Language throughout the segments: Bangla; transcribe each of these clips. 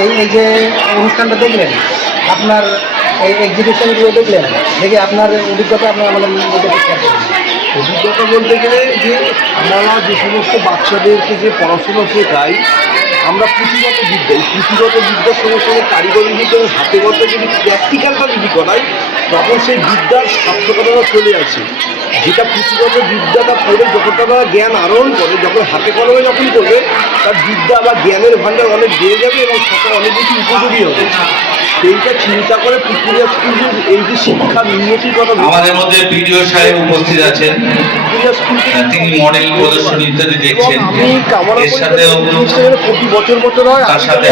এই যে অনুষ্ঠানটা দেখলেন, আপনার এই এক্সিবিশনগুলো দেখলেন, দেখে আপনার অভিজ্ঞতা আপনার আমাদের মধ্যে শেয়ার করুন। অভিজ্ঞতা বলতে গেলে যে আমরা যে সমস্ত বাচ্চাদেরকে যে পড়াশোনা শেখাই, আমরা পুঁথিগত বিদ্যা, এই পুঁথিগত বিদ্যার সঙ্গে সঙ্গে কারিগরি বিদ্যা এবং হাতেগত যদি প্র্যাকটিক্যালটা যদি করাই, তখন সেই বিদ্যার সার্থকতা চলে আসে। যেটা পুঁথিগত বিদ্যাটা পড়ে যখন তারা জ্ঞান আহরণ করে, যখন হাতে কলমে যখন করবে, তার বিদ্যা বা জ্ঞানের ভাণ্ডার অনেক বেড়ে যাবে এবং সরকার অনেক কিছু উপযোগী হবে। সেইটা চিন্তা করে পুকুরিয়া স্কুল এই যে শিক্ষার উন্নতির কথা, আমাদের মধ্যে বিডিও সাহেব উপস্থিত আছেন, তিনি মডেল প্রদর্শনী ইত্যাদি দেখছেন। আমি কামনা এর সাথেও প্রতি বছর বছর হয়, তার সাথে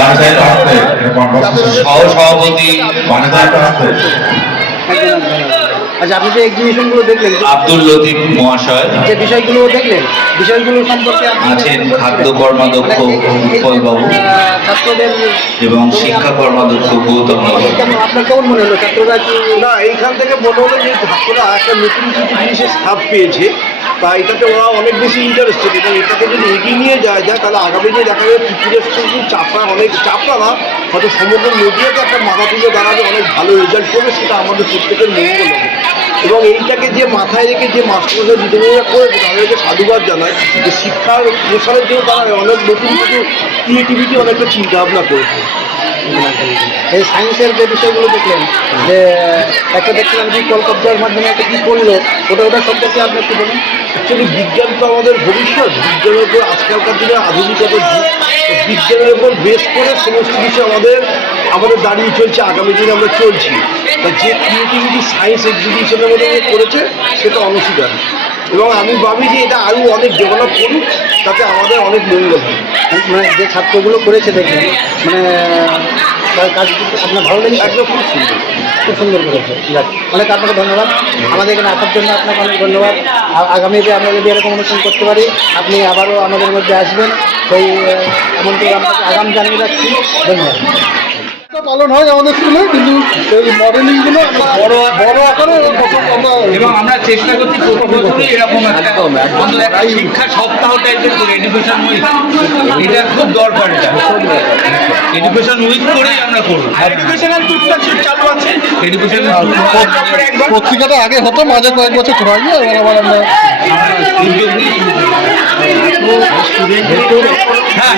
সহ সভাপতি আচ্ছা, আপনি যে এক্সিবিশনগুলো দেখলেন, আব্দুল লতিফ মহাশয়, যে বিষয়গুলো দেখলেন, বিষয়গুলো সম্পর্কে আছেন খাদ্য কর্মাধ্যক্ষ উৎপল বাবু ছাত্রদের এবং শিক্ষা কর্মাধ্যক্ষ গৌতম বাবু। আপনার কেমন মনে হলো? ছাত্ররা কি না, এইখান থেকে মনে হলো যে ছাত্ররা একটা নতুন কিছু জিনিসের স্বাদ পেয়েছে, তা এটাতে ওরা অনেক বেশি ইন্টারেস্টেড, এবং এটাকে যদি এগিয়ে নিয়ে যায় তাহলে আগামী দিনে দেখা যাবে পুকুরিয়া স্কুল কিন্তু চাপড়া, অনেক চাপড়া না, হয়তো সমগ্র নদীয়াতে একটা মাথা তুলে দাঁড়াবে, অনেক ভালো রেজাল্ট করবে, সেটা আমাদের প্রত্যেকের মঙ্গল হবে। এবং এইটাকে যে মাথায় রেখে যে মাস্টাররা বিদ্যালয়রা করেছে তাদেরকে সাধুবাদ জানায়, যে শিক্ষার প্রসারের জন্য তারা অনেক নতুন কিছু ক্রিয়েটিভিটি অনেকটা চিন্তাভাবনা করেছে। এই সায়েন্সের যে বিষয়গুলো দেখলেন, যে একটা দেখছিলাম যে কলকাতার মাধ্যমে একটা কী করলো, ওটা সম্পর্কে আপনি একটু বলুন। অ্যাকচুয়ালি বিজ্ঞান তো আমাদের ভবিষ্যৎ, বিজ্ঞানের উপর আজকালকার দিনে আধুনিকতার যুগ, বিজ্ঞানের উপর বেস করে সমস্ত কিছু আমাদের দাঁড়িয়ে চলছে, আগামী দিনে আমরা চলছি। তা যে ক্রিয়েটিভিটি সায়েন্স এক্সিবিশনের মধ্যে করেছে সেটা অনস্বীকার্য, এবং আমি ভাবি যে এটা আরও অনেক ডেভেলপ করুক, তাতে আমাদের অনেক মঙ্গল হবে। মানে যে ছাত্রগুলো করেছে দেখলেন, মানে তার কাজ আপনার ভালো লেগেছে? একদম খুব সুন্দর, খুব সুন্দর করেছে। অনেক আপনাকে ধন্যবাদ, আমাদের এখানে আসার জন্য আপনাকে অনেক ধন্যবাদ। আগামীতে আমরা যদি এরকম অনুষ্ঠান করতে পারি, আপনি আবারও আমাদের মধ্যে আসবেন, সেই এমনকি আপনাকে আগাম জানিয়ে রাখছি। ধন্যবাদ। পালন হয় আমাদের স্কুলে, কিন্তু এই মডেলিংগুলো বড় আকারে এবং আমরা চেষ্টা করছি প্রতি বছরই এরকম একটা শিক্ষা সপ্তাহ টাইপের করে এডুকেশন উইক, এটা খুব দরকার। এটা এডুকেশন উইক করেই আমরা করব। এডুকেশনাল ট্যুরটা চালু আছে, এডুকেশনাল পত্রিকাটা আগে হতো, মাঝে কয়েক বছর করা হয়নি, এবার আবার আমরা উদ্যোগ নিয়ে শুরু করি। হ্যাঁ,